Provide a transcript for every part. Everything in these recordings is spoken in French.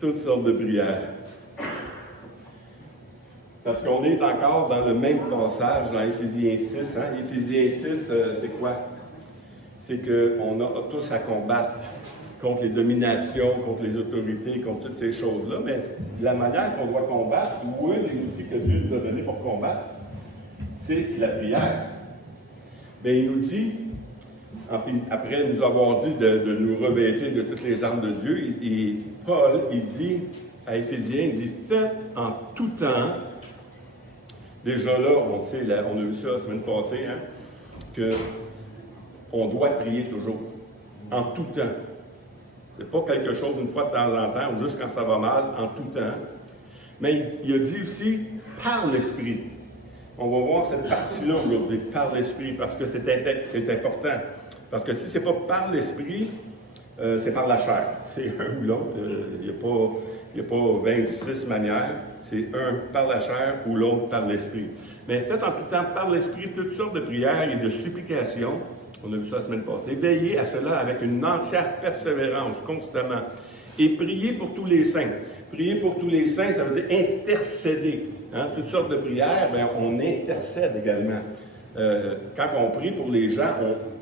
toutes sortes de prières. Parce qu'on est encore dans le même passage dans Éphésiens 6. Hein? Éphésiens 6, c'est quoi? C'est qu'on a tous à combattre contre les dominations, contre les autorités, contre toutes ces choses-là, mais la manière qu'on doit combattre, ou un des outils que Dieu nous a donné pour combattre, c'est la prière. Bien, il nous dit, après nous avoir dit de nous revêtir de toutes les armes de Dieu, et Paul, il dit à Éphésiens, il dit, faites en tout temps. Déjà là, on sait, on a vu ça la semaine passée, hein, qu'on doit prier toujours, en tout temps. C'est pas quelque chose une fois de temps en temps, ou juste quand ça va mal, en tout temps. Mais il a dit aussi, par l'Esprit. On va voir cette partie-là aujourd'hui, par l'Esprit, parce que c'est important. Parce que si ce n'est pas par l'Esprit, c'est par la chair. C'est un ou l'autre. Il n'y a pas 26 manières. C'est un par la chair ou l'autre par l'Esprit. Mais faites en tout temps par l'Esprit toutes sortes de prières et de supplications. On a vu ça la semaine passée. Veillez à cela avec une entière persévérance, constamment. Et priez pour tous les saints. Prier pour tous les saints, ça veut dire intercéder. Hein? Toutes sortes de prières, bien, on intercède également. Quand on prie pour les gens,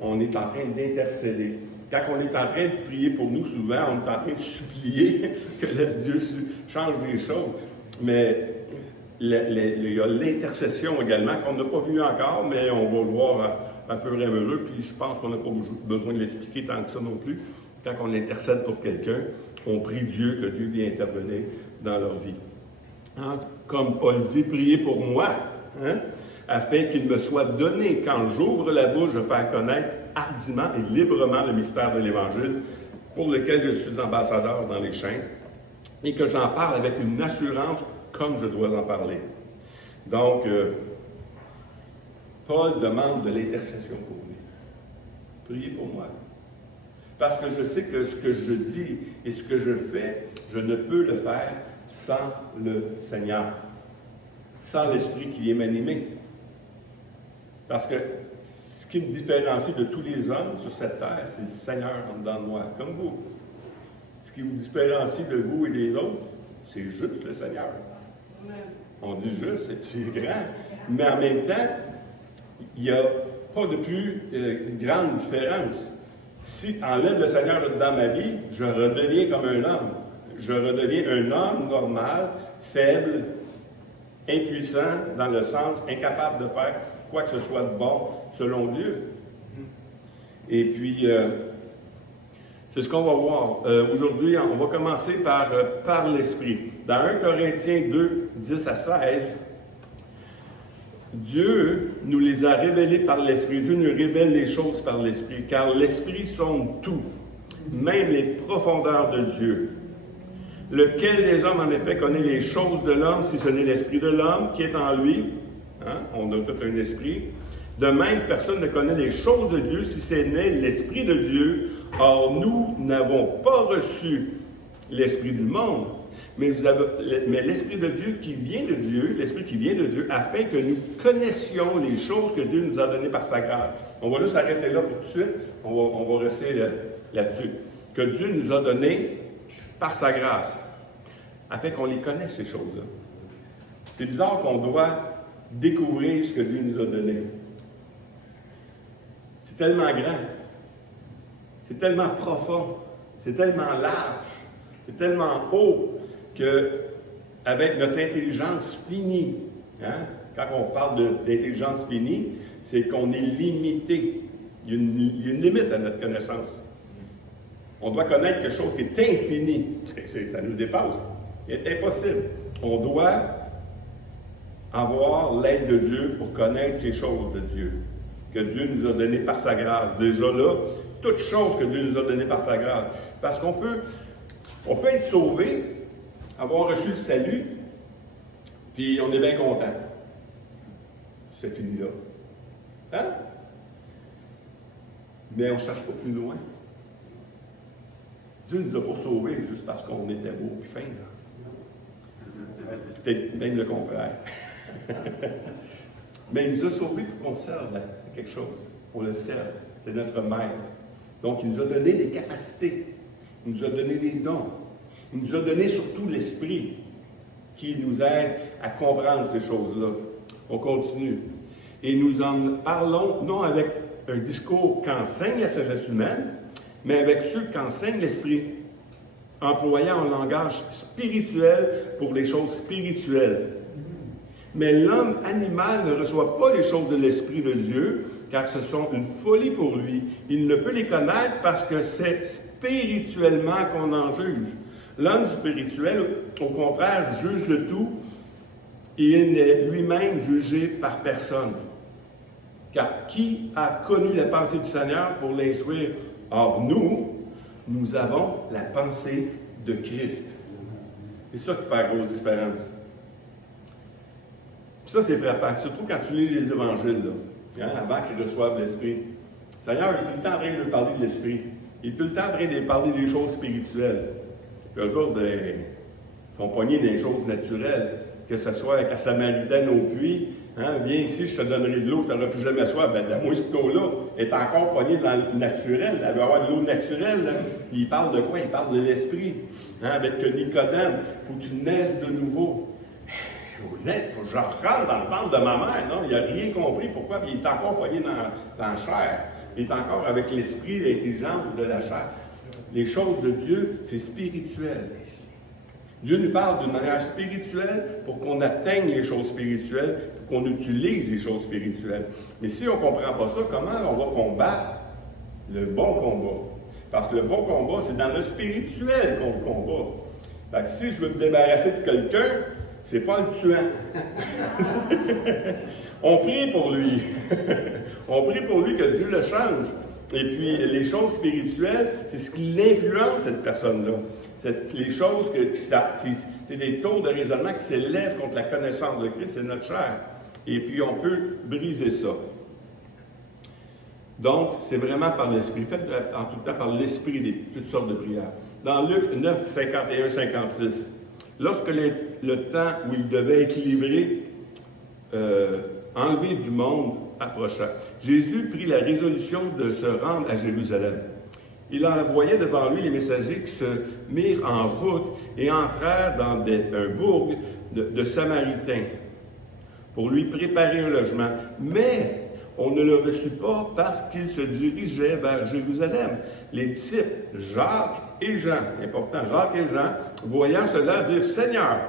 on est en train d'intercéder. Quand on est en train de prier pour nous, souvent, on est en train de supplier que Dieu change les choses. Mais il y a l'intercession également, qu'on n'a pas vu encore, mais on va le voir à fur et à mesure. Puis je pense qu'on n'a pas besoin de l'expliquer tant que ça non plus. Quand on intercède pour quelqu'un, on prie Dieu, que Dieu vienne intervenir dans leur vie. Hein? Comme Paul dit, priez pour moi, hein? Afin qu'il me soit donné, quand j'ouvre la bouche, de faire connaître hardiment et librement le mystère de l'Évangile, pour lequel je suis ambassadeur dans les chaînes, et que j'en parle avec une assurance comme je dois en parler. Donc, Paul demande de l'intercession pour lui. Priez pour moi. Parce que je sais que ce que je dis et ce que je fais, je ne peux le faire sans le Seigneur, sans l'Esprit qui vient m'animer. Parce que ce qui me différencie de tous les hommes sur cette terre, c'est le Seigneur en dedans de moi, comme vous. Ce qui vous différencie de vous et des autres, c'est juste le Seigneur. On dit juste, c'est grand. Mais en même temps, il n'y a pas de plus grande différence. Si enlève le Seigneur dans ma vie, je redeviens comme un homme. Je redeviens un homme normal, faible, impuissant, dans le sens incapable de faire quoi que ce soit de bon selon Dieu. Et puis, c'est ce qu'on va voir. Aujourd'hui, on va commencer par l'Esprit. Dans 1 Corinthiens 2, 10 à 16, Dieu nous les a révélés par l'Esprit. Dieu nous révèle les choses par l'Esprit, car l'Esprit sonde tout, même les profondeurs de Dieu. Lequel des hommes, en effet, connaît les choses de l'homme, si ce n'est l'Esprit de l'homme qui est en lui? Hein? On a tout un esprit. De même, personne ne connaît les choses de Dieu si ce n'est l'Esprit de Dieu. Or, nous n'avons pas reçu l'Esprit du monde, mais l'Esprit de Dieu qui vient de Dieu, l'Esprit qui vient de Dieu, afin que nous connaissions les choses que Dieu nous a données par sa grâce. On va juste arrêter là pour tout de suite. On va rester là-dessus. Que Dieu nous a données par sa grâce, afin qu'on les connaisse, ces choses-là. C'est bizarre qu'on doit découvrir ce que Dieu nous a donné. C'est tellement grand, c'est tellement profond, c'est tellement large, c'est tellement haut qu'avec notre intelligence finie, hein, quand on parle d'intelligence finie, c'est qu'on est limité. Il y a une limite à notre connaissance. On doit connaître quelque chose qui est infini. Ça nous dépasse. C'est impossible. On doit avoir l'aide de Dieu pour connaître ces choses de Dieu, que Dieu nous a données par sa grâce. Déjà là, toutes choses que Dieu nous a données par sa grâce. Parce qu'on peut être sauvé, avoir reçu le salut, puis on est bien content. C'est fini là. Hein? Mais on ne cherche pas plus loin. Dieu ne nous a pas sauvés juste parce qu'on était beau et fin. Peut-être même le contraire. Mais il nous a sauvés pour qu'on serve à quelque chose. On le serve. C'est notre maître. Donc, il nous a donné des capacités. Il nous a donné des dons. Il nous a donné surtout l'Esprit qui nous aide à comprendre ces choses-là. On continue. Et nous en parlons non avec un discours qu'enseigne la sagesse humaine, mais avec ceux qu'enseigne l'Esprit, employant un langage spirituel pour les choses spirituelles. Mais l'homme animal ne reçoit pas les choses de l'Esprit de Dieu, car ce sont une folie pour lui. Il ne peut les connaître parce que c'est spirituellement qu'on en juge. L'homme spirituel, au contraire, juge le tout, et il n'est lui-même jugé par personne. Car qui a connu la pensée du Seigneur pour l'instruire? Or, nous avons la pensée de Christ. C'est ça qui fait la grosse différence. Puis ça, c'est frappant, surtout quand tu lis les évangiles, là, hein, avant qu'ils reçoivent l'Esprit. Le Seigneur est tout le temps en train de leur parler de l'Esprit. Il est tout le temps en train de parler des choses spirituelles. Puis eux autres, ils sont pognés des choses naturelles, que ce soit avec la Samaritaine au puits. Hein, viens ici, je te donnerai de l'eau, tu n'auras plus jamais soif. Ben, la moitié de cette eau-là est encore poignée dans le naturel. Elle va avoir de l'eau naturelle. Là. Puis il parle de quoi? Il parle de l'esprit. Hein, avec Nicodème, il faut que tu naisses de nouveau. Il faut que je rentre dans le ventre de ma mère. Non, il n'a rien compris. Pourquoi? Puis il est encore poigné dans la chair. Il est encore avec l'esprit, l'intelligence de la chair. Les choses de Dieu, c'est spirituel. Dieu nous parle d'une manière spirituelle pour qu'on atteigne les choses spirituelles, pour qu'on utilise les choses spirituelles. Mais si on ne comprend pas ça, comment on va combattre le bon combat? Parce que le bon combat, c'est dans le spirituel qu'on le combat. Fait que si je veux me débarrasser de quelqu'un, c'est pas le tuant. On prie pour lui. On prie pour lui que Dieu le change. Et puis, les choses spirituelles, c'est ce qui l'influence, cette personne-là. C'est les choses c'est des taux de raisonnement qui s'élèvent contre la connaissance de Christ, c'est notre chair. Et puis, on peut briser ça. Donc, c'est vraiment par l'Esprit. Faites en tout temps par l'Esprit toutes sortes de prières. Dans Luc 9, 51, 56, lorsque le temps où il devait être livré, enlevé du monde, approcha, Jésus prit la résolution de se rendre à Jérusalem. Il envoyait devant lui les messagers qui se mirent en route et entrèrent dans un bourg de Samaritains pour lui préparer un logement. Mais on ne le reçut pas parce qu'il se dirigeait vers Jérusalem. Les disciples, Jacques et Jean, important, Jacques et Jean, voyant cela, dirent, « Seigneur,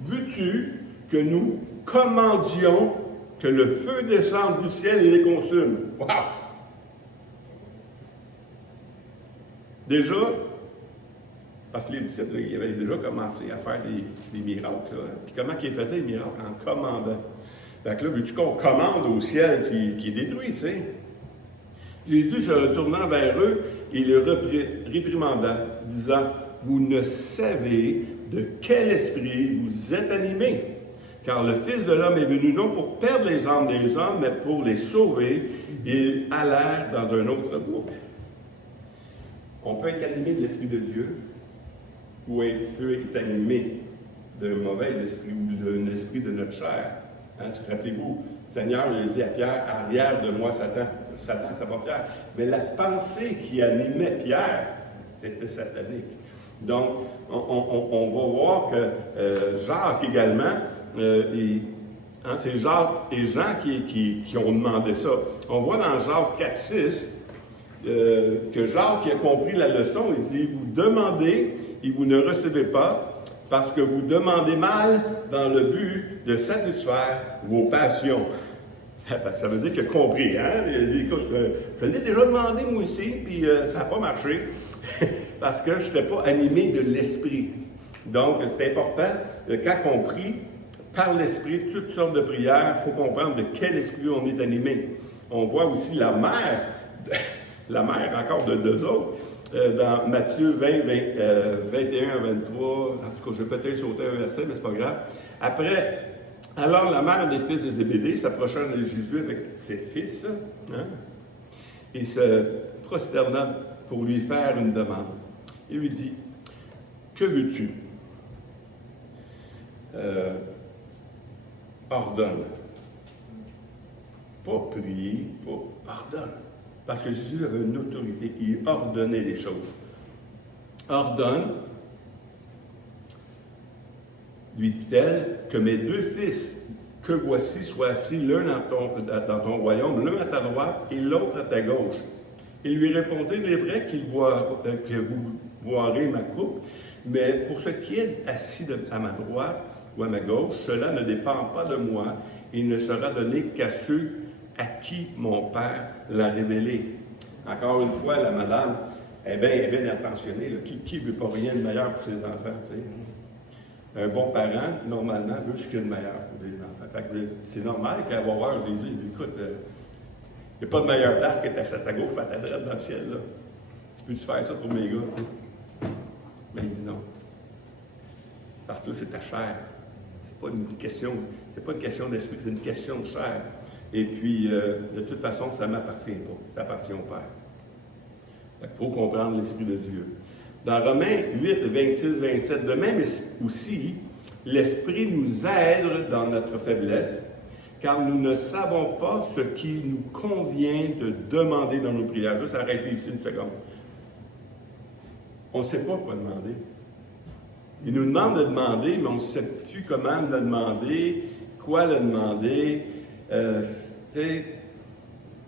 veux-tu que nous commandions que le feu descende du ciel et les consume? » Wow! Déjà, parce que les disciples, ils avaient déjà commencé à faire des miracles. Là. Puis comment ils faisaient les miracles? En commandant. Fait que là, veux-tu qu'on commande au ciel qui est détruit, tu sais? Jésus, se retournant vers eux, il les réprimanda, disant, « Vous ne savez de quel esprit vous êtes animés, car le Fils de l'homme est venu non pour perdre les âmes des hommes, mais pour les sauver. Ils allèrent dans un autre bourg. » On peut être animé de l'Esprit de Dieu, ou on peut être animé d'un mauvais esprit ou d'un esprit de notre chair. Hein, rappelez-vous, le Seigneur il a dit à Pierre, « Arrière de moi, Satan. » Satan, c'est pas Pierre. Mais la pensée qui animait Pierre était satanique. Donc, on va voir que Jacques également, c'est Jacques et Jean qui ont demandé ça. On voit dans Jacques 4, 6 que Jacques qui a compris la leçon, il dit, vous demandez et vous ne recevez pas parce que vous demandez mal dans le but de satisfaire vos passions. Ça veut dire qu'il a compris, hein? Il a dit, écoute, je l'ai déjà demandé moi aussi, puis ça n'a pas marché, parce que je n'étais pas animé de l'esprit. Donc, c'est important, quand on prie par l'esprit, toutes sortes de prières, il faut comprendre de quel esprit on est animé. On voit aussi la mère encore de deux autres, dans Matthieu 20, 21 à 23, en tout cas, je vais peut-être sauter un verset, mais c'est pas grave. Après, alors la mère des fils de Zébédée s'approcha de Jésus avec ses fils, hein, et se prosterna pour lui faire une demande. Il lui dit, « Que veux-tu? Ordonne. » Pas prier, pas ordonne. Parce que Jésus avait une autorité, il ordonnait les choses. ordonne, lui dit-elle, que mes deux fils que voici soient assis l'un dans ton royaume, l'un à ta droite et l'autre à ta gauche. Il lui répondit, il est vrai que vous boirez ma coupe, mais pour ce qui est assis à ma droite ou à ma gauche, cela ne dépend pas de moi, il ne sera donné qu'à ceux à qui mon Père l'a révélé. Encore une fois, la madame est bien attentionnée. Là. Qui ne veut pas rien de meilleur pour ses enfants? T'sais? Un bon parent, normalement, veut ce qu'il y a de meilleur pour les enfants. Fait que c'est normal qu'elle va voir Jésus et dit, écoute, il n'y a pas de meilleure place que t'as à ta gauche ou à ta droite dans le ciel. Là. Tu peux-tu faire ça pour mes gars? T'sais? Mais il dit non. Parce que là, c'est ta chair. C'est pas une question d'esprit, c'est une question de chair. Et puis, de toute façon, ça ne m'appartient pas. Ça appartient au Père. Il faut comprendre l'Esprit de Dieu. Dans Romains 8, 26, 27, de même aussi, l'Esprit nous aide dans notre faiblesse, car nous ne savons pas ce qui nous convient de demander dans nos prières. Juste arrêter ici une seconde. On ne sait pas quoi demander. Il nous demande de demander, mais on ne sait plus comment le demander, quoi le demander.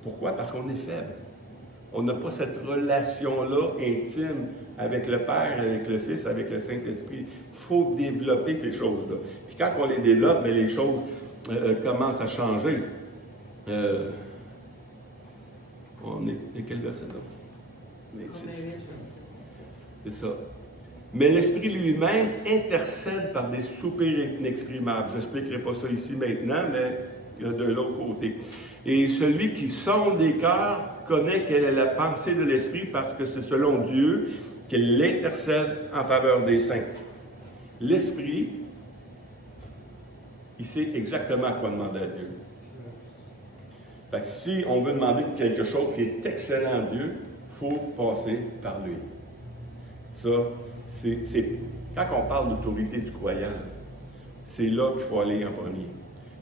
Pourquoi? Parce qu'on est faible. On n'a pas cette relation-là intime avec le Père, avec le Fils, avec le Saint-Esprit. Il faut développer ces choses-là. Puis quand on les développe, bien, les choses commencent à changer. On est quel verset là? C'est ça. Mais l'Esprit lui-même intercède par des soupirs inexprimables. Je n'expliquerai pas ça ici maintenant, mais de l'autre côté. Et celui qui sonde les cœurs connaît quelle est la pensée de l'Esprit parce que c'est selon Dieu qu'il intercède en faveur des saints. L'Esprit, il sait exactement quoi demander à Dieu. Fait que si on veut demander quelque chose qui est excellent à Dieu, il faut passer par lui. Ça, c'est quand on parle d'autorité du croyant, c'est là qu'il faut aller en premier.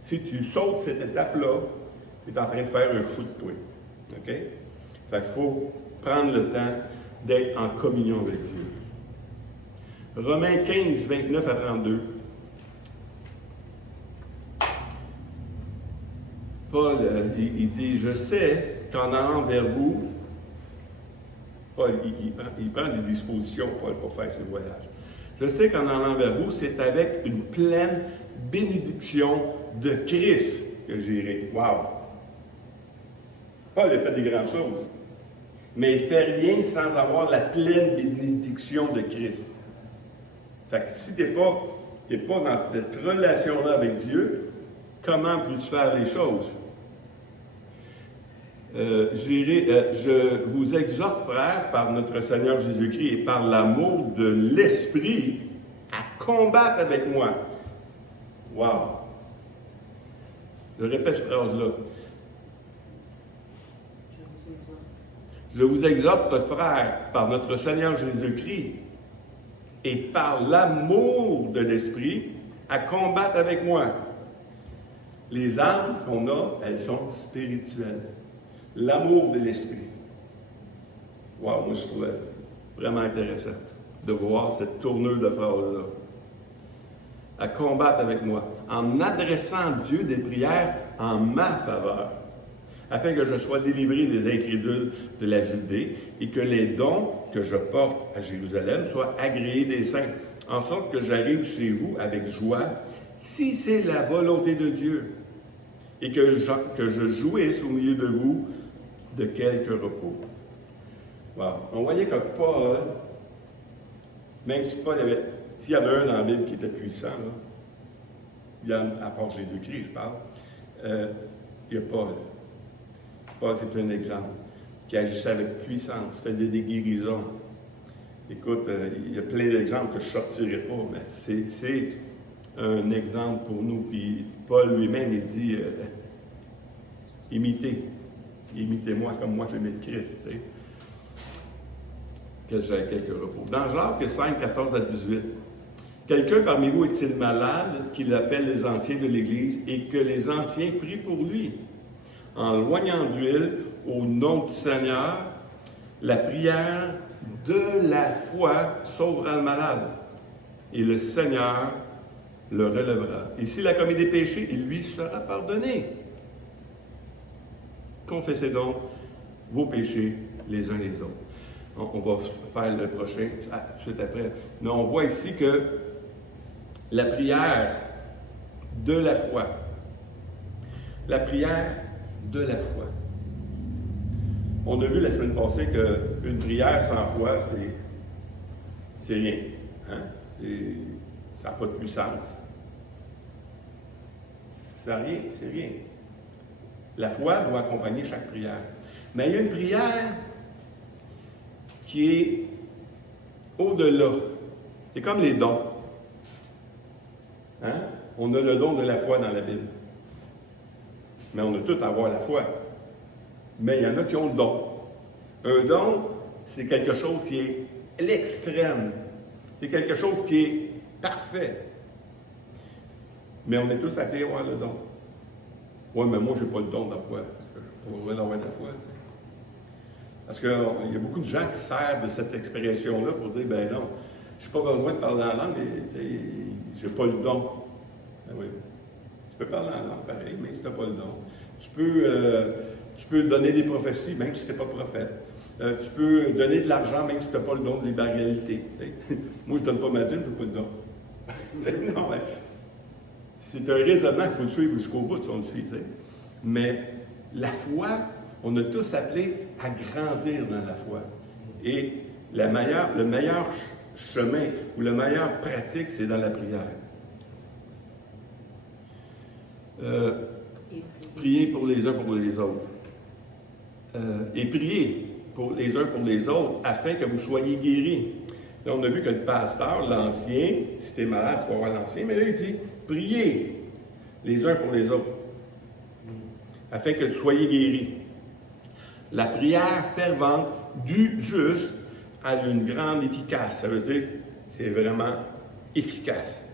Si tu sautes cette étape-là, tu es en train de faire un fou de toi. OK? Fait qu'il faut prendre le temps d'être en communion avec Dieu. Romains 15, 29 à 32. Paul, il dit, je sais qu'en allant vers vous, Paul, il prend des dispositions, Paul, pour faire ses voyages. Je sais qu'en allant vers vous, c'est avec une pleine bénédiction de Christ que j'irai. Wow! Paul a fait des grandes choses, mais il ne fait rien sans avoir la pleine bénédiction de Christ. Fait que si tu n'es pas dans cette relation-là avec Dieu, comment peux-tu faire les choses? Je vous exhorte, frères, par notre Seigneur Jésus-Christ et par l'amour de l'Esprit, à combattre avec moi. Wow! Je répète cette phrase-là. Je vous exhorte, frères, par notre Seigneur Jésus-Christ et par l'amour de l'Esprit, à combattre avec moi. Les armes qu'on a, elles sont spirituelles. L'amour de l'Esprit. Wow, moi je trouvais vraiment intéressant de voir cette tournure de phrase-là. À combattre avec moi, en adressant à Dieu des prières en ma faveur, afin que je sois délivré des incrédules de la Judée et que les dons que je porte à Jérusalem soient agréés des saints, en sorte que j'arrive chez vous avec joie, si c'est la volonté de Dieu, et que je jouisse au milieu de vous de quelque repos. Wow. On voyait que Paul, même si Paul avait, s'il y en a un dans la Bible qui était puissant, là, il y a, à part Jésus-Christ, je parle, il y a Paul. Paul, c'est un exemple, qui agissait avec puissance, faisait des guérisons. Écoute, il y a plein d'exemples que je ne sortirai pas, mais c'est un exemple pour nous. Puis Paul lui-même, il dit, imitez-moi comme moi j'imite Christ, tu sais. Que j'ai quelques repos. Dans Jacques 5, 14 à 18, quelqu'un parmi vous est-il malade, qu'il appelle les anciens de l'Église, et que les anciens prient pour lui, en loignant d'huile au nom du Seigneur, la prière de la foi sauvera le malade, et le Seigneur le relèvera. Et s'il a commis des péchés, il lui sera pardonné. Confessez donc vos péchés les uns les autres. On va faire le prochain tout de suite après. Mais on voit ici que la prière de la foi. La prière de la foi. On a vu la semaine passée qu'une prière sans foi, c'est rien. Hein? Ça n'a pas de puissance. C'est rien. La foi doit accompagner chaque prière. Mais il y a une prière qui est au-delà. C'est comme les dons. Hein? On a le don de la foi dans la Bible. Mais on a tout à avoir la foi. Mais il y en a qui ont le don. Un don, c'est quelque chose qui est l'extrême. C'est quelque chose qui est parfait. Mais on est tous appelés à avoir le don. Oui, mais moi, je n'ai pas le don de la foi. Je pourrais avoir de la foi. T'sais. Parce qu'il y a beaucoup de gens qui servent de cette expression-là pour dire, ben non, je n'ai pas besoin de parler en langue, mais je n'ai pas le don. Ben oui. Tu peux parler en langue, pareil, mais si tu n'as pas le don. Tu peux donner des prophéties, même si tu n'es pas prophète. Tu peux donner de l'argent, même si tu n'as pas le don de libéralité. Moi, je ne donne pas ma dîme, je n'ai pas le don. Non, mais c'est un raisonnement qu'il faut le suivre jusqu'au bout, si on le suit. T'sais. Mais la foi, on a tous appelé à grandir dans la foi. Et le meilleur chemin ou la meilleure pratique, c'est dans la prière. Prier pour les uns pour les autres. Et prier pour les uns pour les autres afin que vous soyez guéris. Là, on a vu que le pasteur, l'ancien, si tu es malade, tu vas voir l'ancien, mais là, il dit priez les uns pour les autres afin que vous soyez guéris. La prière fervente du juste a une grande efficace. Ça veut dire c'est vraiment efficace.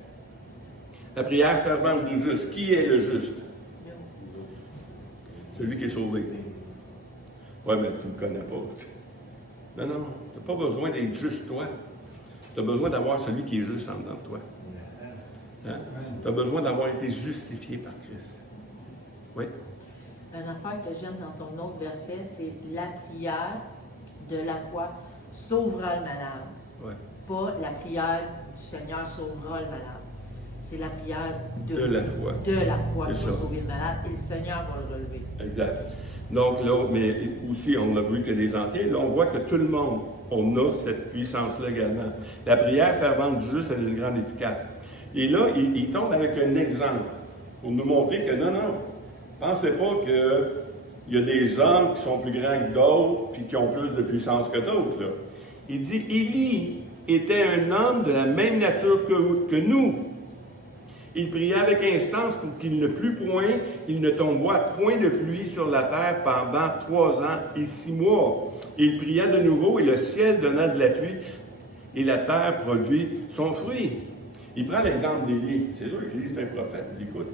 La prière fervente du juste. Qui est le juste? Celui qui est sauvé. Oui, mais tu ne le connais pas. Non, tu n'as pas besoin d'être juste toi. Tu as besoin d'avoir celui qui est juste en dedans de toi. Hein? Tu as besoin d'avoir été justifié par Christ. Oui? Une affaire que j'aime dans ton autre verset, c'est la prière de la foi sauvera le malade. Oui. Pas la prière du Seigneur sauvera le malade. C'est la prière de la foi. De la foi qui C'est va ça. sauver le malade et le Seigneur va le relever. Exact. Donc là, mais aussi, on a vu que les anciens, là, on voit que tout le monde, on a cette puissance-là également. La prière fervente du juste a une grande efficace. Et là, il tombe avec un exemple pour nous montrer que non, pensez pas qu'il y a des hommes qui sont plus grands que d'autres puis qui ont plus de puissance que d'autres. Là. Il dit, Élie était un homme de la même nature que nous. Il pria avec instance pour qu'il ne plût point, il ne tomba point de pluie sur la terre pendant 3 ans et 6 mois. Il pria de nouveau et le ciel donna de la pluie et la terre produit son fruit. Il prend l'exemple d'Élie. C'est sûr qu'Élie c'est un prophète. Il dit, écoute,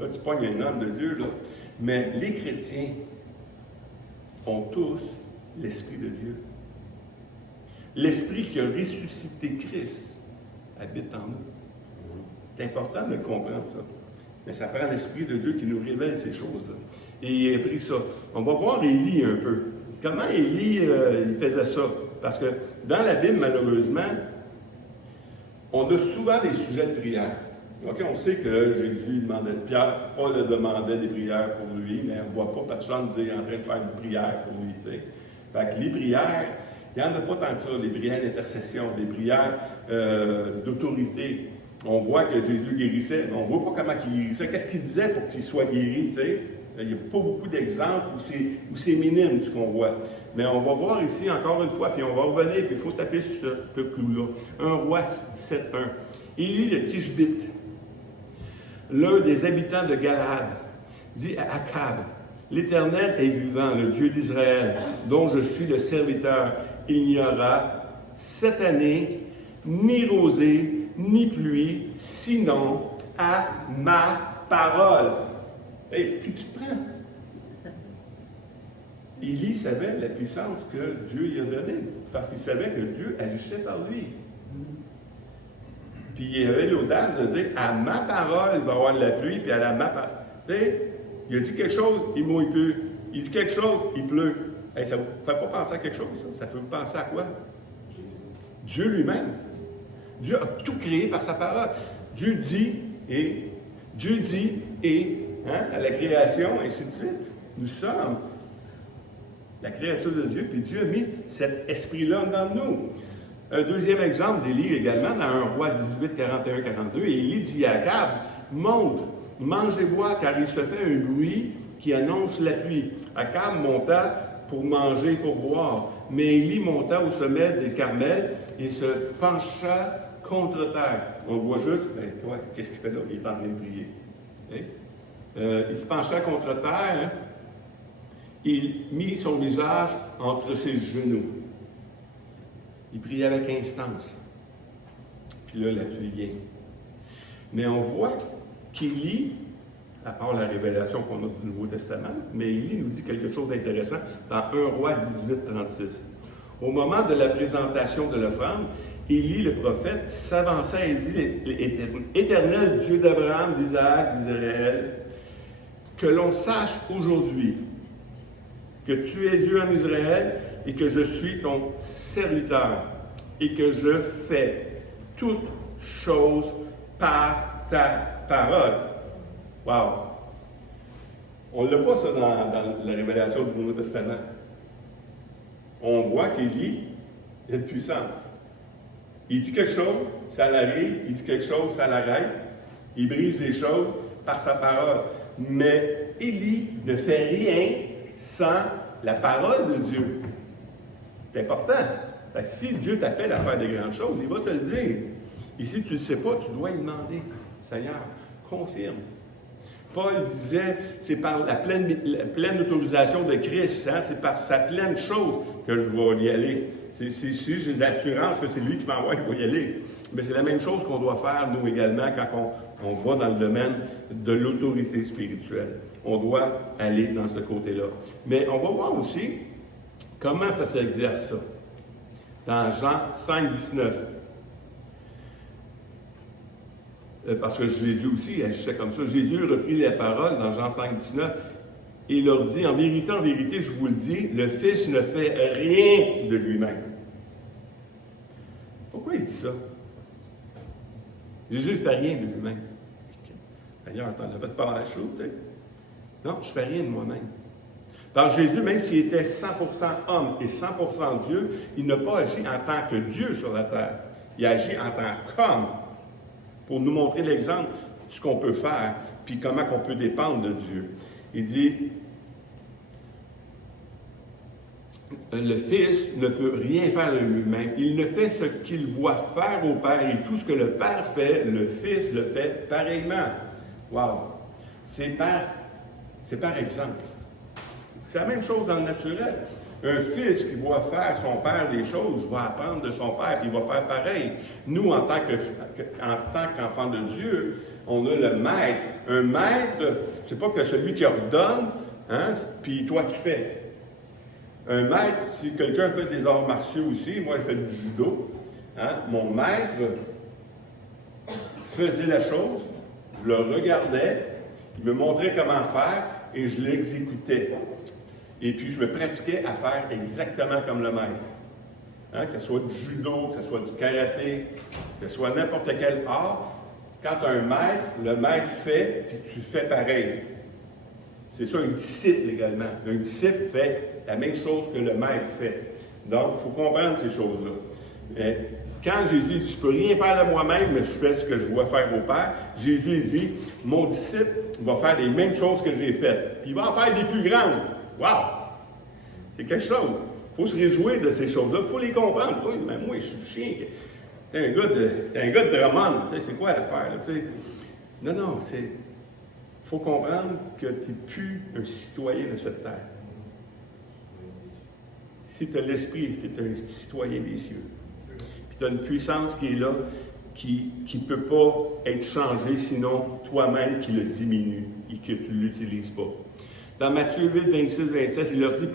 là tu pognes un homme de Dieu, là. Mais les chrétiens ont tous l'Esprit de Dieu. L'Esprit qui a ressuscité Christ habite en nous. C'est important de comprendre ça. Mais ça prend l'Esprit de Dieu qui nous révèle ces choses-là. Et il a pris ça. On va voir Élie un peu. Comment Élie il faisait ça? Parce que dans la Bible, malheureusement, on a souvent des sujets de prière. Okay, on sait que Jésus demandait de Pierre, Paul demandait des prières pour lui, mais on ne voit pas personne dire en train de faire une prière pour lui. T'sais. Fait que les prières, il n'y en a pas tant que ça, des prières d'intercession, des prières d'autorité. On voit que Jésus guérissait, mais on ne voit pas comment il guérissait. Qu'est-ce qu'il disait pour qu'il soit guéri? T'sais? Il n'y a pas beaucoup d'exemples où c'est minime ce qu'on voit. Mais on va voir ici encore une fois, puis on va revenir, puis il faut taper sur ce clou-là. 1 Roi 17.1. Élie de Tishbite, l'un des habitants de Galaad, dit à Akab, « L'Éternel est vivant, le Dieu d'Israël, dont je suis le serviteur. Il n'y aura cette année ni rosée, ni pluie, sinon à ma parole. » Hey, qui tu te prends? Élie savait la puissance que Dieu lui a donnée, parce qu'il savait que Dieu agissait par lui. Puis il avait l'audace de dire, à ma parole, il va y avoir de la pluie, puis à la ma parole. Tu sais, il a dit quelque chose, il mouille plus. Il dit quelque chose, il pleut. Hey, ça ne vous fait pas penser à quelque chose, ça? Ça fait vous penser à quoi? Dieu lui-même. Dieu a tout créé par sa parole. Dieu dit et à la création, ainsi de suite. Nous sommes la créature de Dieu, puis Dieu a mis cet esprit-là dans nous. Un deuxième exemple d'Élie également, dans 1 Roi 18, 41-42, Élie dit à Akab, monte, mange et bois, car il se fait un bruit qui annonce la pluie. Akab monta pour manger et pour boire, mais Élie monta au sommet des Carmels et se pencha contre terre. On voit juste, toi, qu'est-ce qu'il fait là? Il est en train de prier. Il se pencha contre terre, hein? Il mit son visage entre ses genoux. Il priait avec instance. Puis là, la pluie vient. Mais on voit qu'Élie, à part la révélation qu'on a du Nouveau Testament, mais Élie nous dit quelque chose d'intéressant dans 1 Roi 18, 36. Au moment de la présentation de l'offrande, Élie, le prophète, s'avança et dit, Éternel Dieu d'Abraham, d'Isaac, d'Israël, que l'on sache aujourd'hui que tu es Dieu en Israël et que je suis ton serviteur et que je fais toutes choses par ta parole. Wow! On ne l'a pas ça dans la révélation du Nouveau Testament. On voit qu'Élie a une puissance. Il dit quelque chose, ça l'arrive, il dit quelque chose, ça l'arrête. Il brise les choses par sa parole. Mais Élie ne fait rien sans la parole de Dieu. C'est important. Si Dieu t'appelle à faire des grandes choses, il va te le dire. Et si tu ne le sais pas, tu dois lui demander. Seigneur, confirme. Paul disait, c'est par la pleine autorisation de Christ, hein, c'est par sa pleine chose que je vais y aller. Si j'ai l'assurance que c'est lui qui m'envoie, il va y aller. Mais c'est la même chose qu'on doit faire, nous également, quand on va dans le domaine de l'autorité spirituelle. On doit aller dans ce côté-là. Mais on va voir aussi comment ça s'exerce, ça. Dans Jean 5, 19. Parce que Jésus aussi agissait comme ça. Jésus reprit la parole dans Jean 5, 19 et leur dit, en vérité, je vous le dis, le Fils ne fait rien de lui-même. Pourquoi il dit ça? Jésus ne fait rien de lui-même. D'ailleurs, t'en avais pas la chose, tu sais. Non, je ne fais rien de moi-même. Parce que Jésus, même s'il était 100% homme et 100% Dieu, il n'a pas agi en tant que Dieu sur la terre. Il a agi en tant qu'homme pour nous montrer l'exemple de ce qu'on peut faire, puis comment on peut dépendre de Dieu. Il dit, le Fils ne peut rien faire de lui-même. Il ne fait ce qu'il voit faire au Père, et tout ce que le Père fait, le Fils le fait pareillement. Wow! C'est par exemple. C'est la même chose dans le naturel. Un fils qui voit faire son père des choses va apprendre de son père, puis il va faire pareil. Nous, en tant qu'enfants de Dieu, on a le maître. Un maître, c'est pas que celui qui ordonne, hein, puis toi tu fais. Un maître, si quelqu'un fait des arts martiaux aussi, moi je fais du judo, hein, mon maître faisait la chose, je le regardais, il me montrait comment faire et je l'exécutais. Et puis, je me pratiquais à faire exactement comme le maître. Hein, que ce soit du judo, que ce soit du karaté, que ce soit n'importe quel art. Quand un maître, le maître fait, puis tu fais pareil. C'est ça un disciple également. Un disciple fait la même chose que le maître fait. Donc, il faut comprendre ces choses-là. Quand Jésus dit, je ne peux rien faire de moi-même, mais je fais ce que je dois faire au Père, Jésus dit, mon disciple va faire les mêmes choses que j'ai faites. Puis il va en faire des plus grandes. Wow! C'est quelque chose. Il faut se réjouir de ces choses-là. Il faut les comprendre. Oui, mais moi, je suis chien. T'es un gars de Drummond. Tu sais, c'est quoi l'affaire? Là, tu sais? Non, c'est... Il faut comprendre que tu n'es plus un citoyen de cette terre. Si tu as l'esprit, tu es un citoyen des cieux. Puis tu as une puissance qui est là, qui ne peut pas être changée, sinon toi-même qui le diminue et que tu ne l'utilises pas. Dans Matthieu 8, 26, 27, il leur dit,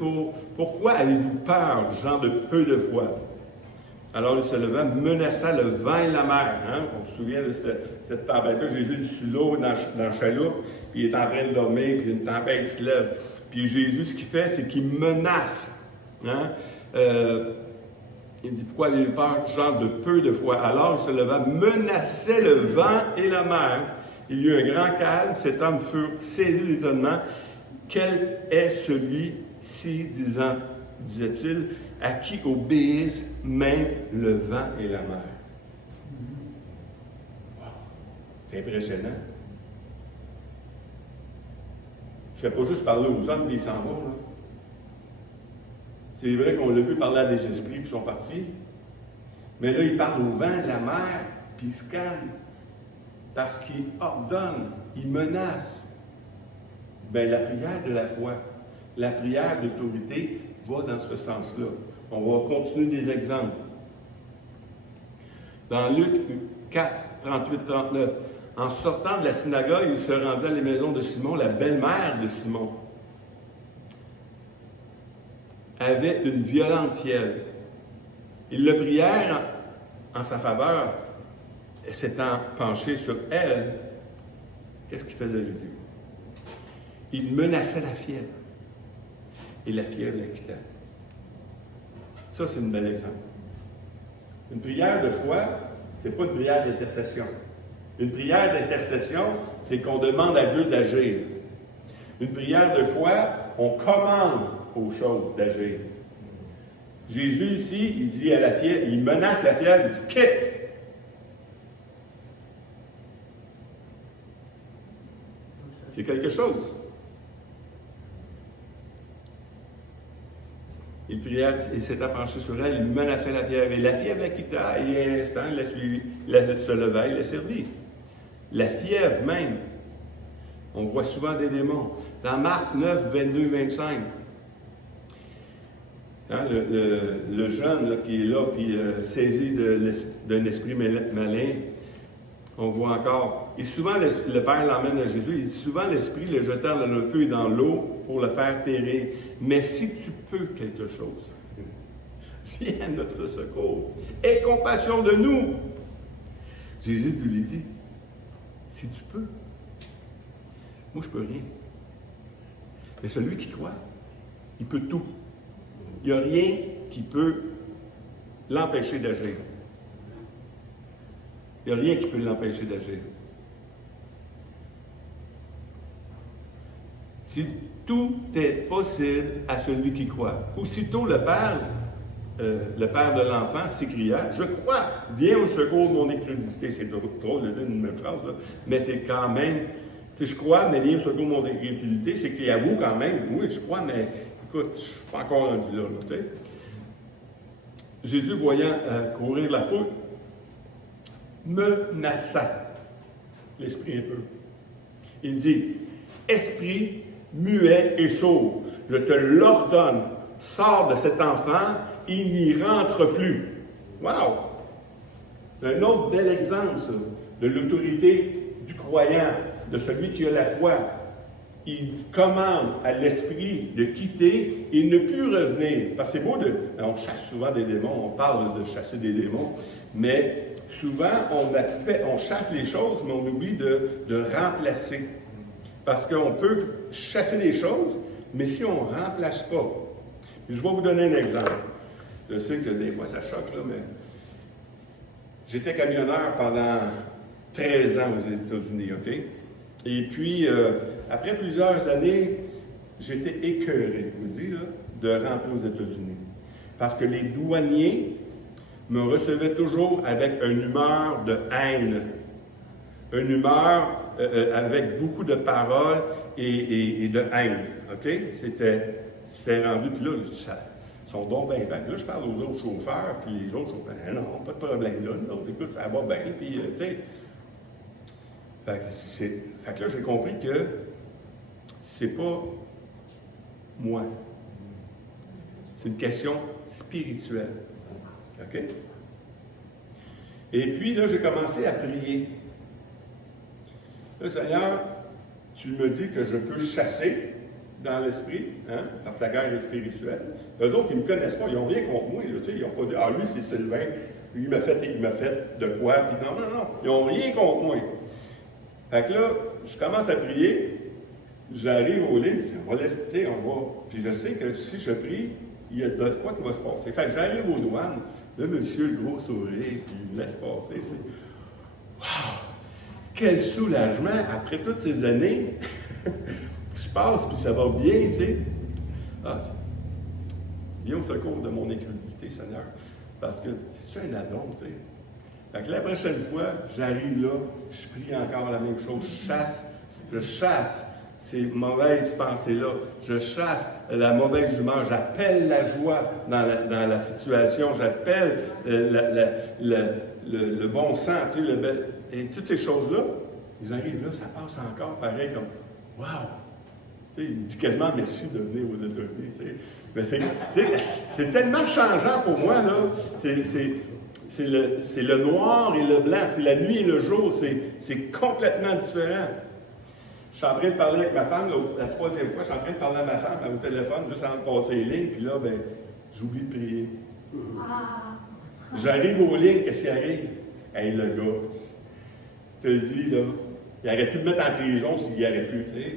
pourquoi avez-vous peur, gens de peu de foi? Alors il se leva, menaça le vent et la mer. Hein? On se souvient de cette tempête-là. Jésus est sur l'eau dans la chaloupe, puis il est en train de dormir, puis une tempête se lève. Puis Jésus, ce qu'il fait, c'est qu'il menace. Hein? Il dit, pourquoi avez-vous peur, gens de peu de foi? Alors il se leva, menaçait le vent et la mer. Il y eut un grand calme, cet homme fut saisi d'étonnement. Quel est celui-ci, disait-il, à qui obéissent même le vent et la mer? Wow. C'est impressionnant. Il ne fait pas juste parler aux hommes et ils s'en vont. Là. C'est vrai qu'on l'a vu parler à des esprits qui sont partis. Mais là, il parle au vent, la mer, puis il se calme. Parce qu'il ordonne, il menace. Bien, la prière de la foi, la prière d'autorité va dans ce sens-là. On va continuer des exemples. Dans Luc 4, 38, 39, en sortant de la synagogue, il se rendit à la maison de Simon, la belle-mère de Simon. Avait une violente fièvre. Ils le prièrent en sa faveur, et s'étant penché sur elle, qu'est-ce qu'il faisait Jésus? Il menaçait la fièvre. Et la fièvre la quittait. Ça, c'est un bel exemple. Une prière de foi, ce n'est pas une prière d'intercession. Une prière d'intercession, c'est qu'on demande à Dieu d'agir. Une prière de foi, on commande aux choses d'agir. Jésus, ici, il dit à la fièvre, il menace la fièvre, il dit « quitte ». C'est quelque chose. Il priait, il s'était penché sur elle, il menaçait la fièvre. Et la fièvre la quitta, et à un instant, il la suivi, il se leva, il la servit. La fièvre même, on voit souvent des démons. Dans Marc 9, 22, 25, hein, le jeune là, qui est là, puis saisi d'un esprit malin, on voit encore. Et souvent, le Père l'emmène à Jésus. Il dit souvent, l'Esprit le jeta dans le feu et dans l'eau pour le faire périr. Mais si tu peux quelque chose, viens à notre secours. Aie compassion de nous. Jésus lui dit, si tu peux. Moi, je peux rien. Mais celui qui croit, il peut tout. Il n'y a rien qui peut l'empêcher d'agir. Il n'y a rien qui peut l'empêcher d'agir. Si tout est possible à celui qui croit. Aussitôt le père de l'enfant s'écria, je crois, viens au secours de mon incrédulité. C'est drôle de dire une même phrase, là, mais c'est quand même, tu sais, je crois, mais viens au secours de mon incrédulité, c'est qu'il avoue quand même, oui, je crois, mais écoute, je ne suis pas encore rendu là, tu sais. Jésus, voyant courir la foule, menaça l'esprit un peu. Il dit, esprit muet et sourd, je te l'ordonne, sors de cet enfant, il n'y rentre plus. Wow! Un autre bel exemple, ça, de l'autorité du croyant, de celui qui a la foi. Il commande à l'esprit de quitter et ne plus revenir. Parce que c'est beau on chasse souvent des démons, on parle de chasser des démons, mais souvent, on chasse les choses, mais on oublie de remplacer. Parce qu'on peut chasser des choses, mais si on ne remplace pas. Je vais vous donner un exemple. Je sais que des fois, ça choque, là, mais j'étais camionneur pendant 13 ans aux États-Unis, OK? Et puis, après plusieurs années, j'étais écœuré, je vous dis, là, de rentrer aux États-Unis. Parce que les douaniers me recevaient toujours avec une humeur de haine. Une humeur avec beaucoup de paroles et de haine. OK? C'était rendu, puis là, ils sont donc bien. Là, je parle aux autres chauffeurs, puis les autres chauffeurs, non, pas de problème là. Non, écoute, ça va bien, puis, tu sais. Fait que là, j'ai compris que c'est pas moi. C'est une question spirituelle. OK? Et puis, là, j'ai commencé à prier. Là, Seigneur, tu me dis que je peux chasser dans l'esprit, hein, parce que la guerre est spirituelle. Eux autres, ils ne me connaissent pas, ils n'ont rien contre moi. Là, ils n'ont pas dit, ah, lui, c'est Sylvain, lui, il m'a fait de quoi, puis non. Ils n'ont rien contre moi. Fait que là, je commence à prier, j'arrive au lit, on va laisser, on va. Puis je sais que si je prie, il y a de quoi qui va se passer. Fait que j'arrive aux douanes, là, monsieur, le gros sourire, puis il me laisse passer. Wow! Quel soulagement! Après toutes ces années, je passe, puis ça va bien, tu sais. Ah, viens au secours de mon incrédulité, Seigneur. Parce que c'est un addon, tu sais. Fait que la prochaine fois, j'arrive là, je prie encore la même chose, je chasse ces mauvaises pensées-là, je chasse la mauvaise humeur, j'appelle la joie dans la situation, j'appelle le bon sens, tu sais, et toutes ces choses-là, j'arrive là, ça passe encore pareil comme « Wow! » Tu sais, il me dit quasiment merci de venir aux États-Unis, tu sais. Mais c'est tellement changeant pour moi, là. C'est le noir et le blanc, c'est la nuit et le jour, c'est complètement différent. Je suis en train de parler avec ma femme, la troisième fois, je suis en train de parler à ma femme au téléphone, juste avant de passer les lignes, puis là, ben, j'oublie de prier. J'arrive aux lignes, qu'est-ce qui arrive? Hey, le gars, je te le dis, là, il aurait pu me mettre en prison s'il y aurait pu, tu sais.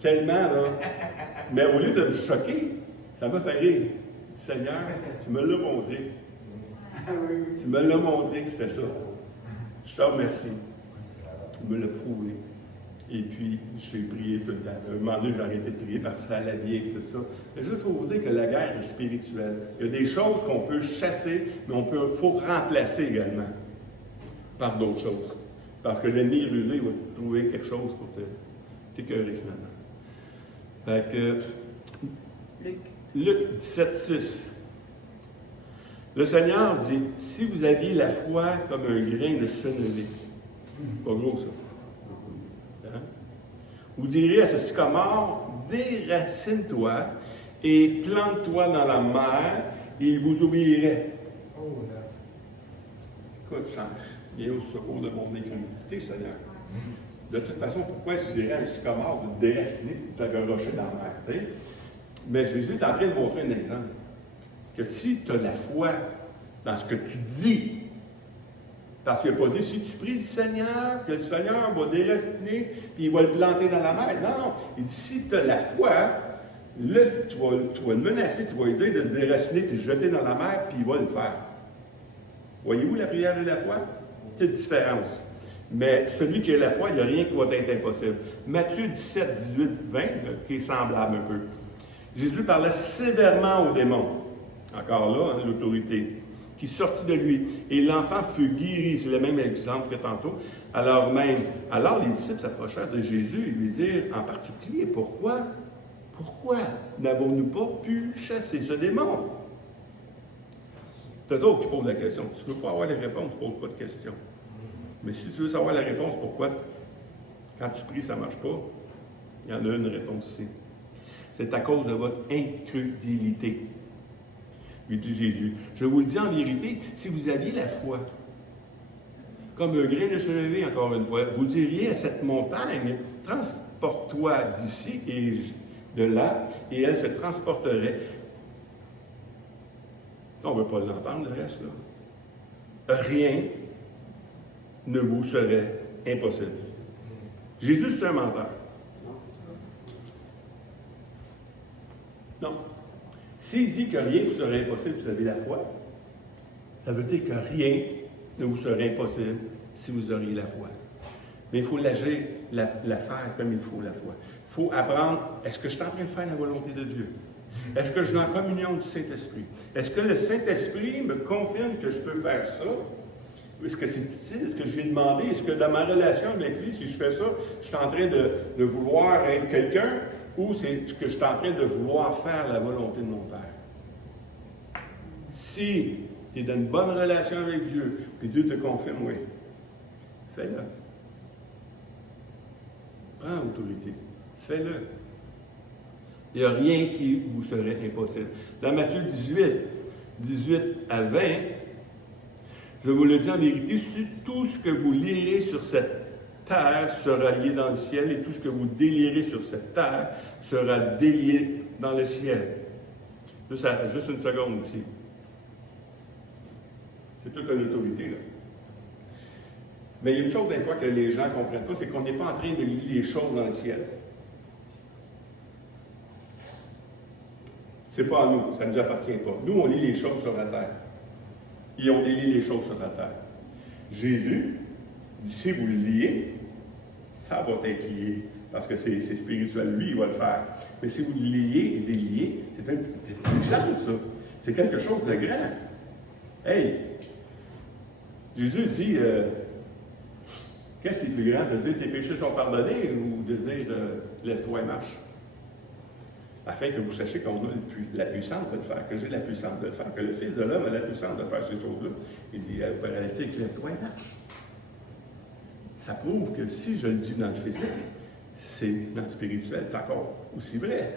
Tellement, là. Mais au lieu de me choquer, ça m'a fait rire. Seigneur, tu me l'as montré. Tu me l'as montré que c'était ça. Je te remercie. Tu me l'as prouvé. Et puis, j'ai prié tout le temps. À un moment donné, j'ai arrêté de prier parce que ça allait bien et tout ça. Mais juste pour vous dire que la guerre est spirituelle. Il y a des choses qu'on peut chasser, mais il faut remplacer également par d'autres choses. Parce que l'ennemi rusé, il va trouver quelque chose pour t'écœurer finalement. Fait que, Luc 17,6. Le Seigneur dit, si vous aviez la foi comme un grain de sénévé, pas gros ça, hein? Vous direz à ce sycomore, déracine-toi et plante-toi dans la mer, et il vous obéirait. Écoute, viens au secours de mon incrédulité, Seigneur. De toute façon, pourquoi je dirais à un sycomore de déraciner et de t'agarrocher dans la mer, tu sais? Mais Jésus est en train de montrer un exemple. Que si tu as la foi dans ce que tu dis, parce qu'il n'a pas dit, si tu pries le Seigneur, que le Seigneur va déraciner, puis il va le planter dans la mer. Non. Il dit, si tu as la foi, là, tu vas le menacer, tu vas lui dire de le déraciner, puis le jeter dans la mer, puis il va le faire. Voyez-vous la prière de la foi? Petite différence. Mais celui qui a la foi, il n'y a rien qui va être impossible. Matthieu 17, 18, 20, qui est semblable un peu. Jésus parlait sévèrement aux démons. Encore là, hein, l'autorité, qui sortit de lui. Et l'enfant fut guéri. C'est le même exemple que tantôt. Alors les disciples s'approchèrent de Jésus et lui dirent en particulier, pourquoi n'avons-nous pas pu chasser ce démon? C'est d'autres qui posent la question. Si tu ne veux pas avoir les réponses, ne pose pas de questions. Mais si tu veux savoir la réponse, pourquoi quand tu pries, ça ne marche pas, il y en a une réponse ici. C'est à cause de votre incrédulité. Lui dit Jésus. Je vous le dis en vérité, si vous aviez la foi, comme un grain de sénévé, encore une fois, vous diriez à cette montagne, transporte-toi d'ici et de là, et elle se transporterait. On ne veut pas l'entendre, le reste, là. Rien ne vous serait impossible. Jésus, c'est un menteur. Non. S'il dit que rien ne vous serait impossible si vous avez la foi, ça veut dire que rien ne vous serait impossible si vous auriez la foi. Mais il faut l'agir, la faire comme il faut, la foi. Il faut apprendre, est-ce que je suis en train de faire la volonté de Dieu? Est-ce que je suis en communion du Saint-Esprit? Est-ce que le Saint-Esprit me confirme que je peux faire ça? Est-ce que c'est utile? Est-ce que j'ai demandé? Est-ce que dans ma relation avec lui, si je fais ça, je suis en train de vouloir être quelqu'un ou c'est que je suis en train de vouloir faire la volonté de mon Père? Si tu es dans une bonne relation avec Dieu, puis Dieu te confirme, oui, fais-le. Prends l'autorité. Fais-le. Il n'y a rien qui vous serait impossible. Dans Matthieu 18 à 20, je vous le dis en vérité, tout ce que vous lirez sur cette terre sera lié dans le ciel et tout ce que vous délierez sur cette terre sera délié dans le ciel. Juste une seconde ici. C'est toute une autorité, là. Mais il y a une chose des fois que les gens ne comprennent pas, c'est qu'on n'est pas en train de lier les choses dans le ciel. C'est pas à nous, ça ne nous appartient pas. Nous, on lit les choses sur la terre. Et on délie les choses sur la terre. Jésus dit, si vous le liez, ça va être lié, parce que c'est spirituel, lui, il va le faire. Mais si vous le liez et déliez, c'est une puissance, ça. C'est quelque chose de grand. Hey! Jésus dit, qu'est-ce qui est plus grand, de dire tes péchés sont pardonnés ou de dire lève-toi et marche? Afin que vous sachiez qu'on a la puissance de le faire, que j'ai la puissance de le faire, que le Fils de l'homme a la puissance de faire ces choses-là. Il dit au paralytique, lève-toi et marche. Ça prouve que si je le dis dans le physique, c'est dans le spirituel, c'est encore aussi vrai.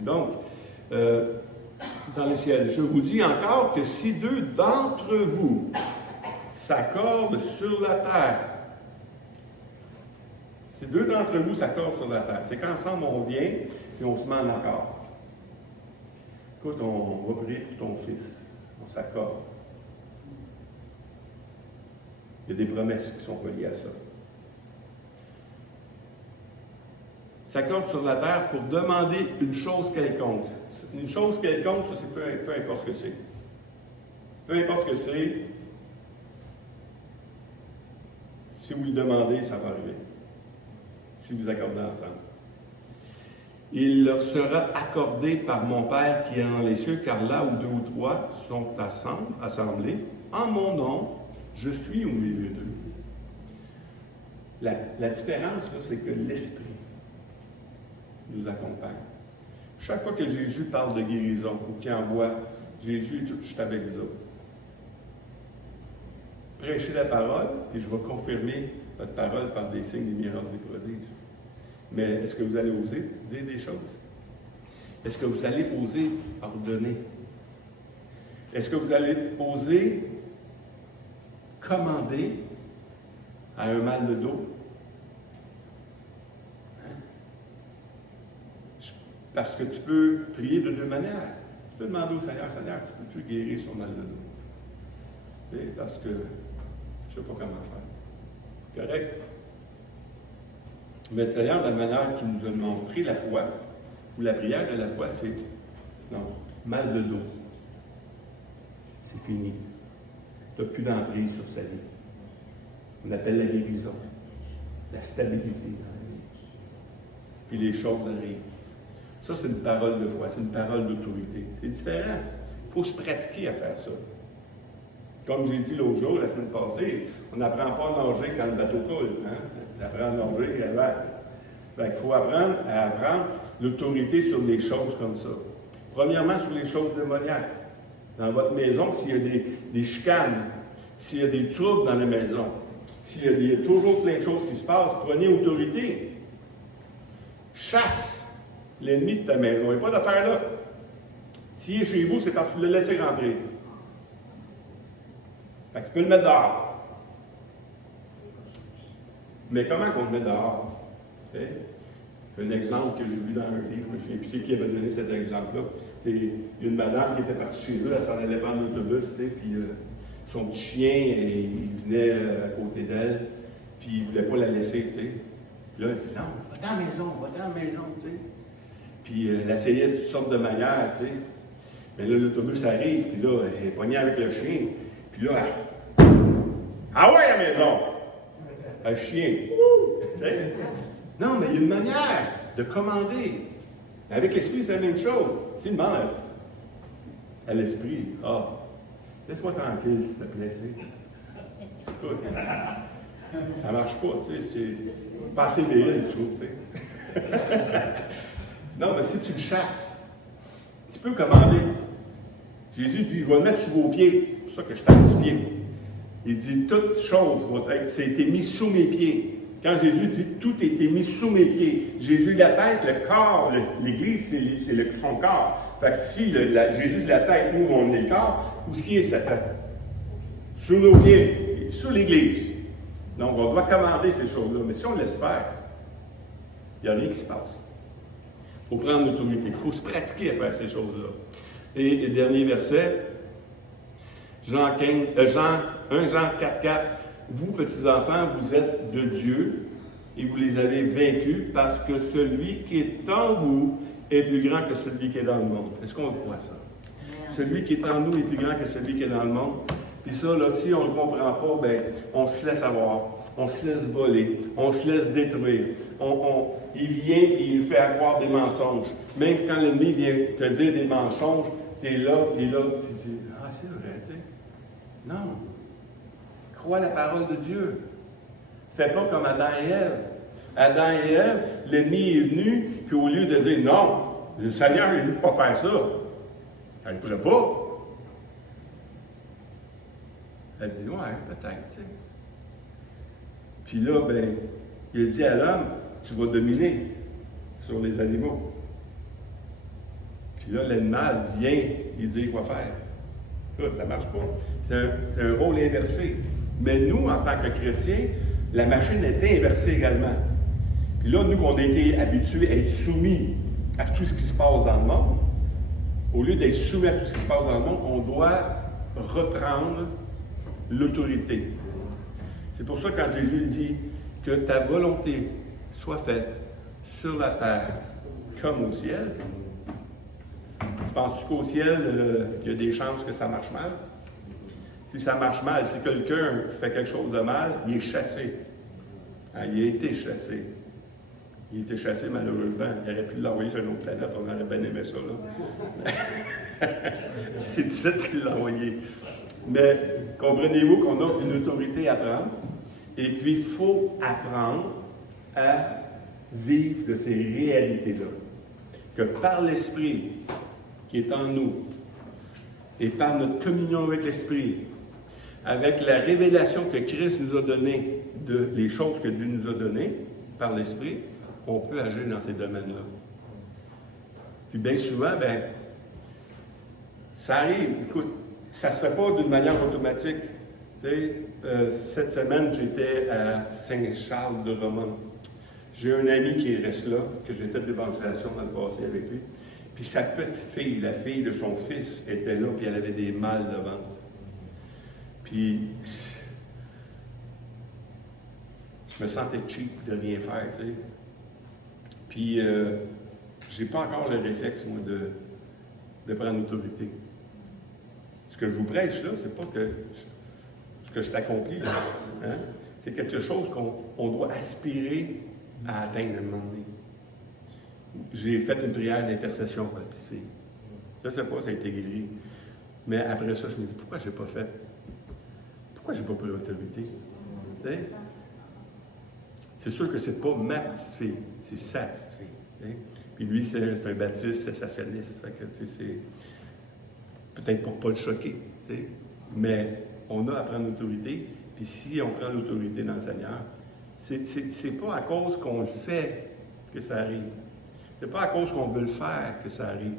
Donc, dans le ciel, je vous dis encore que si deux d'entre vous s'accordent sur la terre, si deux d'entre vous s'accordent sur la terre, c'est qu'ensemble on vient et on se met en accord. Écoute, on va prier pour ton fils, on s'accorde. Il y a des promesses qui sont reliées à ça. S'accorde sur la terre pour demander une chose quelconque. Une chose quelconque, ça c'est peu importe ce que c'est. Peu importe ce que c'est, si vous le demandez, ça va arriver. Si vous accordez ensemble. Il leur sera accordé par mon Père qui est dans les cieux, car là où deux ou trois sont assemblés, en mon nom, je suis au milieu d'eux. La différence, là, c'est que l'Esprit nous accompagne. Chaque fois que Jésus parle de guérison ou qu'il envoie Jésus, je suis avec vous autres. Prêchez la parole et je vais confirmer votre parole par des signes, des miracles, des prodiges. Mais est-ce que vous allez oser dire des choses? Est-ce que vous allez oser ordonner? Est-ce que vous allez oser commander à un mal de dos? Hein? Parce que tu peux prier de deux manières. Tu peux demander au Seigneur, Seigneur, tu peux-tu guérir son mal de dos? Et parce que je ne sais pas comment faire. Correct? Mais le Seigneur, de la manière qu'il nous a montré la foi, ou la prière de la foi, c'est non, mal de dos. C'est fini. Tu n'as plus d'emprise sur sa vie. On appelle la guérison, la stabilité dans la vie. Puis les choses arrivent. Ça, c'est une parole de foi, c'est une parole d'autorité. C'est différent. Il faut se pratiquer à faire ça. Comme j'ai dit l'autre jour, la semaine passée, on n'apprend pas à nager quand le bateau coule. Hein? On apprend à nager à l'hiver. Il faut apprendre à apprendre l'autorité sur des choses comme ça. Premièrement, sur les choses démoniaques. Dans votre maison, s'il y a des chicanes, s'il y a des troubles dans la maison, s'il y a toujours plein de choses qui se passent, prenez autorité. Chasse l'ennemi de ta maison. Il n'y a pas d'affaire là. S'il est chez vous, c'est parce que tu l'as laissé rentrer. Fait que tu peux le mettre dehors. Mais comment qu'on le met dehors? Okay? Un exemple que j'ai vu dans un livre, je ne me souviens plus qui avait donné cet exemple-là. C'est une madame qui était partie chez eux, elle s'en allait prendre l'autobus, puis son petit chien, il venait à côté d'elle, puis il ne voulait pas la laisser, tu sais. Puis là, elle dit, non, va dans la maison, tu sais. Puis elle essayait de toutes sortes de manières, tu sais. Mais là, l'autobus arrive, puis là, elle est pognée avec le chien, puis là, elle... Ah ouais, à la maison! Un chien. Tu sais? Non, mais il y a une manière de commander. Avec l'esprit, c'est la même chose. Tu demandes à l'esprit, laisse-moi tranquille, s'il te plaît, tu sais. Écoute, ça marche pas, tu sais, c'est pas assez viril, je trouve, tu sais. Non, mais si tu le chasses, tu peux commander. Jésus dit, je vais le mettre sur vos pieds. C'est pour ça que je tape du pied. Il dit, toute chose ça a été mis sous mes pieds. Quand Jésus dit, tout a été mis sous mes pieds. Jésus la tête, le corps, l'Église, c'est son corps. Fait que si Jésus c'est la tête, nous, on est le corps, où est-ce qu'il est Satan? Sous nos pieds, sous l'Église. Donc, on doit commander ces choses-là. Mais si on laisse faire, il n'y a rien qui se passe. Il faut prendre l'autorité. Il faut se pratiquer à faire ces choses-là. Et le dernier verset, 1 Jean 4,4. Vous, petits-enfants, vous êtes de Dieu et vous les avez vaincus parce que celui qui est en vous est plus grand que celui qui est dans le monde. Est-ce qu'on le croit, ça? Celui qui est en nous est plus grand que celui qui est dans le monde. Puis ça, là, si on ne le comprend pas, bien, on se laisse avoir, on se laisse voler, on se laisse détruire. Il vient et il fait accroire des mensonges. Même quand l'ennemi vient te dire des mensonges, tu es là, tu dis, ah, c'est vrai, tu sais. Non. Crois la parole de Dieu. Fais pas comme Adam et Ève. Adam et Ève, l'ennemi est venu, puis au lieu de dire non, le Seigneur il dit de ne pas faire ça, elle ne le ferait pas. Elle dit, ouais, peut-être, tu sais. Puis là, ben, il a dit à l'homme, tu vas dominer sur les animaux. Puis là, l'animal vient lui dire quoi faire. Écoute, ça ne marche pas. C'est un rôle inversé. Mais nous, en tant que chrétiens, la machine est inversée également. Puis là, nous, on a été habitués à être soumis à tout ce qui se passe dans le monde. Au lieu d'être soumis à tout ce qui se passe dans le monde, on doit reprendre l'autorité. C'est pour ça que quand Jésus dit que ta volonté soit faite sur la terre comme au ciel, tu penses qu'au ciel, il y a des chances que ça marche mal? Si ça marche mal, si quelqu'un fait quelque chose de mal, il est chassé. Hein, il a été chassé. Il a été chassé malheureusement. Il aurait pu l'envoyer sur une autre planète, on aurait bien aimé ça, là. C'est le titre qu'il l'a envoyé. Mais comprenez-vous qu'on a une autorité à prendre, et puis il faut apprendre à vivre de ces réalités-là. Que par l'Esprit qui est en nous, et par notre communion avec l'Esprit, avec la révélation que Christ nous a donnée, de les choses que Dieu nous a données par l'Esprit, on peut agir dans ces domaines-là. Puis bien souvent, ben, ça arrive. Écoute, ça ne se fait pas d'une manière automatique. Tu sais, cette semaine, j'étais à Saint-Charles-de-Romans. J'ai un ami qui reste là, que j'ai fait de l'évangélisation dans le passé avec lui. Puis sa petite fille, la fille de son fils, était là, puis elle avait des mal de ventre. Puis, je me sentais cheap de rien faire, tu sais. Puis, j'ai pas encore le réflexe, moi, de prendre l'autorité. Ce que je vous prêche, là, c'est pas que ce que je t'accomplis, là. Hein? C'est quelque chose qu'on doit aspirer à atteindre à un moment donné. J'ai fait une prière d'intercession pour la petite fille. Je ne sais pas, ça a été guéri. Mais après ça, je me dis, pourquoi je n'ai pas fait? Pourquoi je n'ai pas pris l'autorité? C'est sûr que ce n'est pas ma petite fille, c'est sa petite fille. T'sais? Puis lui, c'est un baptiste cessationniste. Fait que, c'est peut-être pour ne pas le choquer. T'sais? Mais on a à prendre l'autorité. Puis si on prend l'autorité dans le Seigneur, c'est pas à cause qu'on le fait que ça arrive. C'est pas à cause qu'on veut le faire que ça arrive.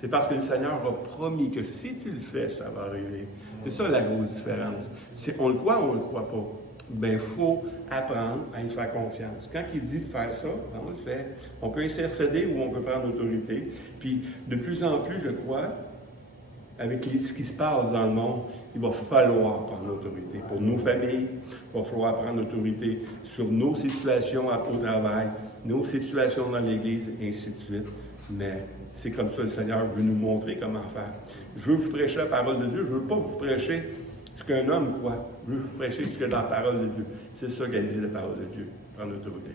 C'est parce que le Seigneur a promis que si tu le fais, ça va arriver. C'est ça la grosse différence. On le croit ou on ne le croit pas? Bien, il faut apprendre à y faire confiance. Quand il dit de faire ça, ben on le fait. On peut intercéder ou on peut prendre l'autorité. Puis, de plus en plus, je crois, avec ce qui se passe dans le monde, il va falloir prendre l'autorité pour nos familles. Il va falloir prendre l'autorité sur nos situations au travail, nos situations dans l'Église, et ainsi de suite. Mais c'est comme ça le Seigneur veut nous montrer comment faire. Je veux vous prêcher la parole de Dieu. Je ne veux pas vous prêcher ce qu'un homme croit. Je veux vous prêcher ce qu'il y a dans la parole de Dieu. C'est ça qu'elle dit, la parole de Dieu. Prendre l'autorité.